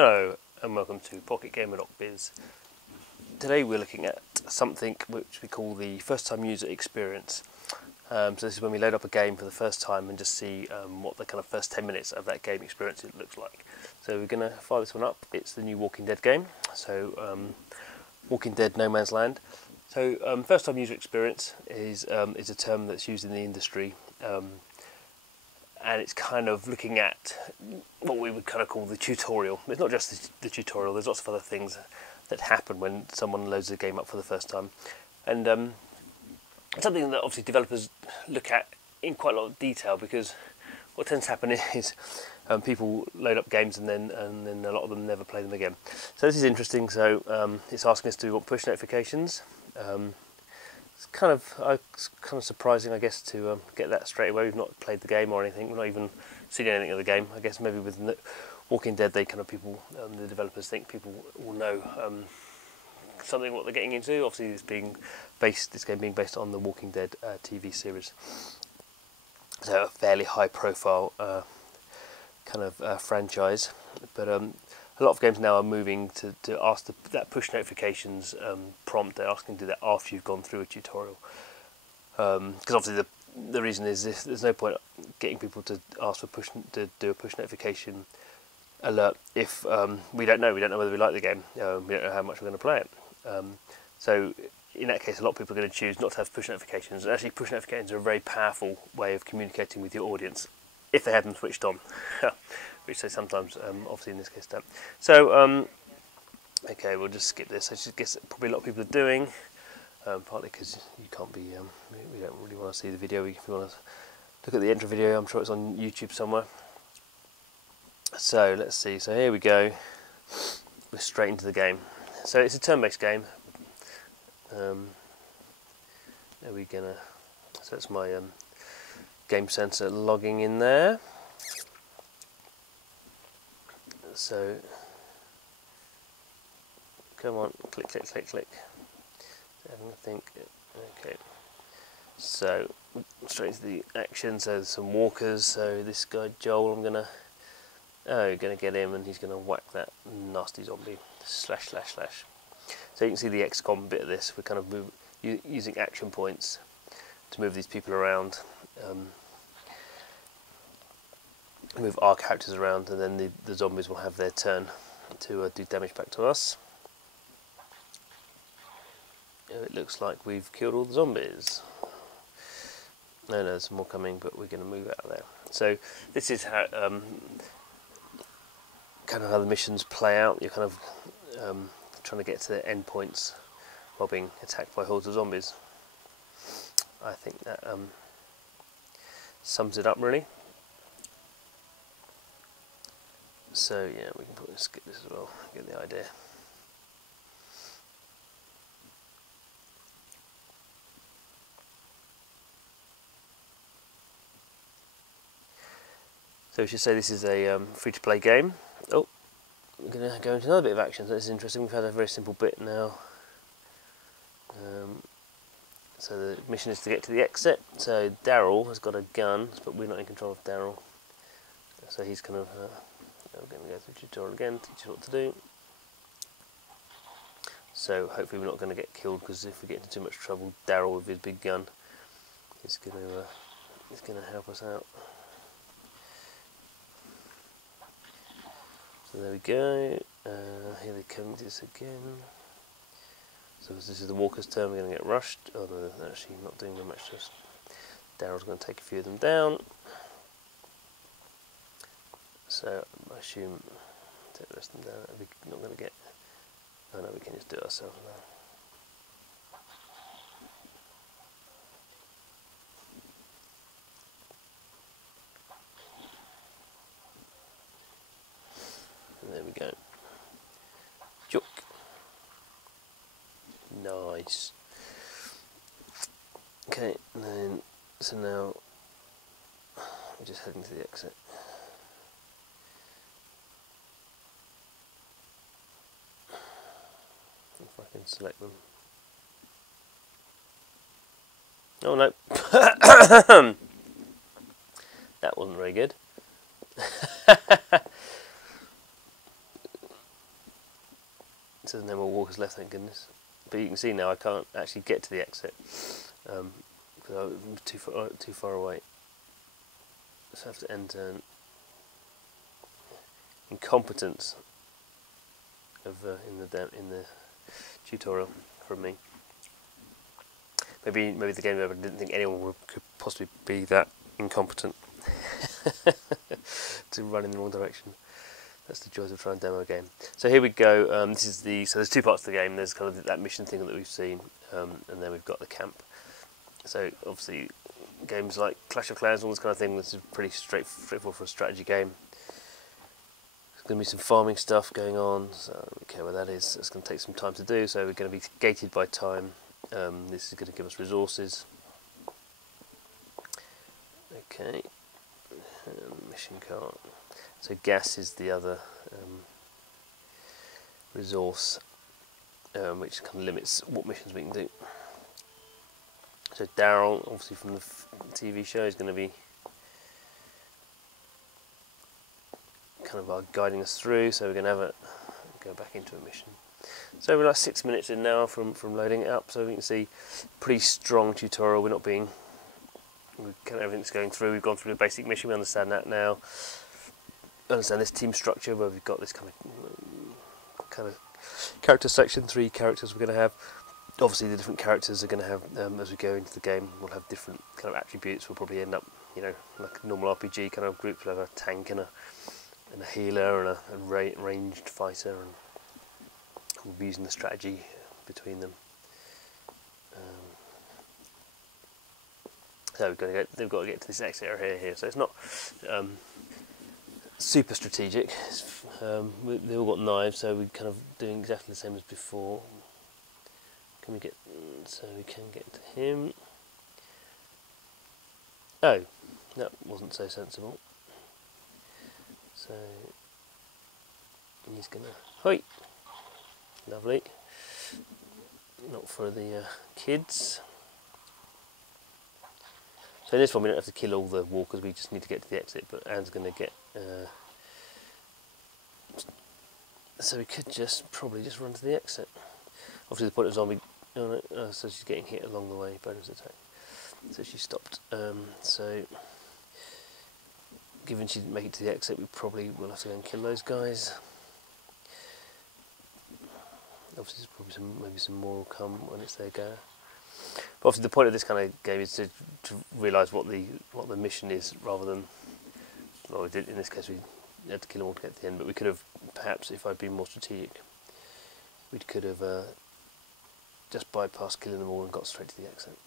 Hello and welcome to PocketGamer.biz. Today we're looking at something which we call the first time user experience. So this is when we load up a game for the first time and just see what the kind of first 10 minutes of that game experience it looks like. So we're going to fire this one up. It's the new Walking Dead game. So Walking Dead No Man's Land. So first time user experience is a term that's used in the industry. And it's kind of looking at what we would kind of call the tutorial. It's not just the tutorial, there's lots of other things that happen when someone loads the game up for the first time. And it's something that obviously developers look at in quite a lot of detail, because what tends to happen is people load up games and then a lot of them never play them again. So this is interesting. So it's asking us to do push notifications. It's kind of surprising, I guess, to get that straight away. We've not played the game or anything. We've not even seen anything of the game. I guess maybe with Walking Dead, the developers think people will know something what they're getting into. Obviously, this game being based on the Walking Dead TV series, so a fairly high-profile franchise. But a lot of games now are moving to ask that push notifications prompt. They're asking to do that after you've gone through a tutorial, because obviously the reason is there's no point getting people to ask for to do a push notification alert if we don't know whether we like the game, we don't know how much we're going to play it. So in that case, a lot of people are going to choose not to have push notifications. And actually, push notifications are a very powerful way of communicating with your audience if they have them switched on. Which they sometimes, obviously in this case, don't. So, okay, we'll just skip this. I just guess probably a lot of people are doing, partly because you can't be, we don't really want to see the video. If you want to look at the intro video, I'm sure it's on YouTube somewhere. So let's see. So here we go. We're straight into the game. So it's a turn-based game. There we're gonna. So that's my game sensor logging in there. So, come on, click, click, click, click. Having a think. Okay. So, straight into the action. So, there's some walkers. So, this guy Joel, I'm gonna get him, and he's gonna whack that nasty zombie. Slash, slash, slash. So you can see the XCOM bit of this. We're kind of using action points to move these people around. Move our characters around, and then the zombies will have their turn to do damage back to us. It looks like we've killed all the zombies. No, there's some more coming, but we're going to move out of there. So this is how kind of how the missions play out. You're kind of trying to get to the end points while being attacked by hordes of zombies. I think that sums it up really. So yeah, we can probably skip this as well, get the idea. So we should say this is a free-to-play game. Oh, we're going to go into another bit of action. So this is interesting. We've had a very simple bit now. So the mission is to get to the exit. So Daryl has got a gun, but we're not in control of Daryl. So he's kind of... we're going to go through the tutorial again, teach you what to do. So hopefully we're not going to get killed, because if we get into too much trouble, Daryl with his big gun is going to help us out. So there we go. Here they come to us again. So this is the walker's turn. We're going to get rushed. Oh no, they're actually not doing very much. Just Daryl's going to take a few of them down. So I assume take the rest of them down. We're not going to get. Oh no, we can just do it ourselves now. And there we go. Joke. Nice. Okay, and then so now we're just heading to the exit. If I can select them. Oh no. That wasn't very good. So there's no more walkers left, thank goodness. But you can see now I can't actually get to the exit because I'm too far away. So I have to enter incompetence of in the tutorial from me. Maybe the game developer didn't think anyone could possibly be that incompetent to run in the wrong direction. That's the joys of trying to demo a game. So here we go. This is so there's two parts to the game. There's kind of that mission thing that we've seen, and then we've got the camp. So obviously, games like Clash of Clans, all this kind of thing. This is pretty straightforward for a strategy game. There's going to be some farming stuff going on. So I don't care where that is. It's going to take some time to do. So we're going to be gated by time. This is going to give us resources. Okay. Mission card. So gas is the other resource, which kind of limits what missions we can do. So Daryl, obviously from the TV show, is going to be kind of guiding us through. So we're going to go back into a mission. So we're like 6 minutes in now from loading it up. So we can see pretty strong tutorial. We're not being everything's going through. We've gone through the basic mission. We understand that now. Understand this team structure where we've got this kind of character section, 3 characters we're going to have. Obviously the different characters are going to have, as we go into the game, we'll have different kind of attributes. We'll probably end up, like a normal RPG kind of group. We'll have a tank and a healer and a ranged fighter, and we'll be using the strategy between them. So they've got to get to this exit area here. So it's not super strategic. They all got knives, so we're kind of doing exactly the same as before. We can get to him. Oh, that wasn't so sensible. So he's gonna hoi. Lovely. Not for the kids. So in this one we don't have to kill all the walkers, we just need to get to the exit, but Anne's going to get... so we could probably just run to the exit. Obviously the point of zombie... so she's getting hit along the way, bonus attack. So she stopped. So given she didn't make it to the exit, we probably will have to go and kill those guys. Obviously there's probably maybe some more will come when it's their go. But obviously the point of this kind of game is to realise what the mission is, rather than, well, we did in this case we had to kill them all to get to the end, but we could have, perhaps if I'd been more strategic, we could have just bypassed killing them all and got straight to the exit.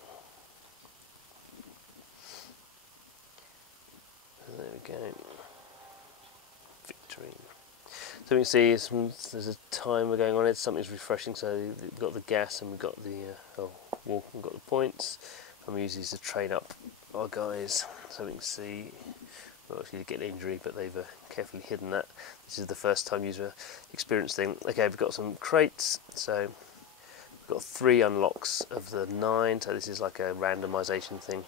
And there we go. Victory. So we can see there's a timer going on. Something's refreshing. So we've got the gas and we've got the we've got the points. I'm using these to train up our guys, so we can see. Well, actually, they get an injury, but they've carefully hidden that. This is the first time user experience thing. Okay, we've got some crates. So we've got 3 unlocks of the 9. So this is like a randomization thing.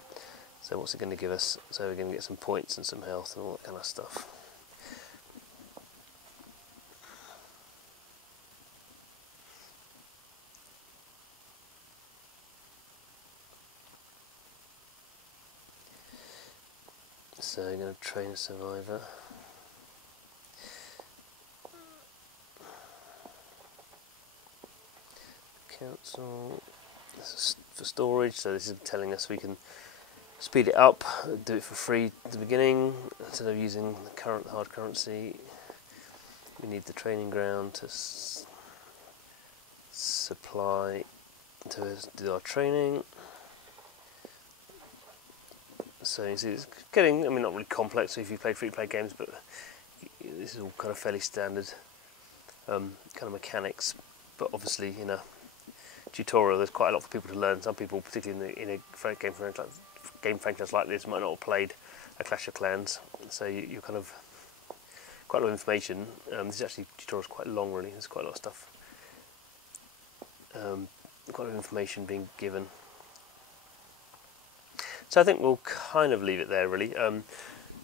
So what's it going to give us? So we're going to get some points and some health and all that kind of stuff. So I'm going to train a survivor. Council. This is for storage, so this is telling us we can speed it up, do it for free at the beginning, instead of using the current hard currency. We need the training ground to supply to do our training. So you see it's getting, not really complex, so if you play free-to-play games, but this is all kind of fairly standard kind of mechanics. But obviously in a tutorial there's quite a lot for people to learn. Some people, particularly in a game franchise like this, might not have played a Clash of Clans, so you're kind of quite a lot of information. This tutorial is quite long really, there's quite a lot of stuff, quite a lot of information being given. So I think we'll kind of leave it there really.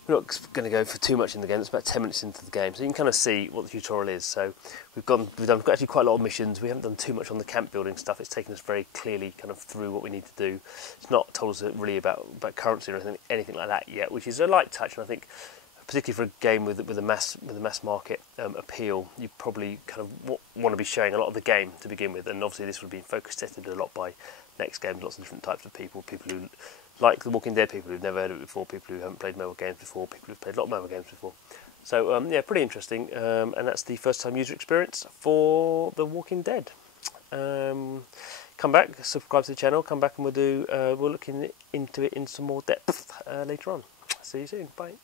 we're not going to go for too much in the game. It's about 10 minutes into the game, so you can kind of see what the tutorial is. So we've done actually quite a lot of missions. We haven't done too much on the camp building stuff. It's taken us very clearly kind of through what we need to do. It's not told us really about currency or anything like that yet, which is a light touch. And I think, particularly for a game with a mass market appeal, you probably kind of want to be showing a lot of the game to begin with. And obviously this would be focus tested a lot by next games, lots of different types of people who like The Walking Dead, people who've never heard of it before, people who haven't played mobile games before, people who've played a lot of mobile games before. So yeah, pretty interesting, and that's the first time user experience for The Walking Dead. Come back, subscribe to the channel, come back and we'll look into it in some more depth later on. See you soon, bye.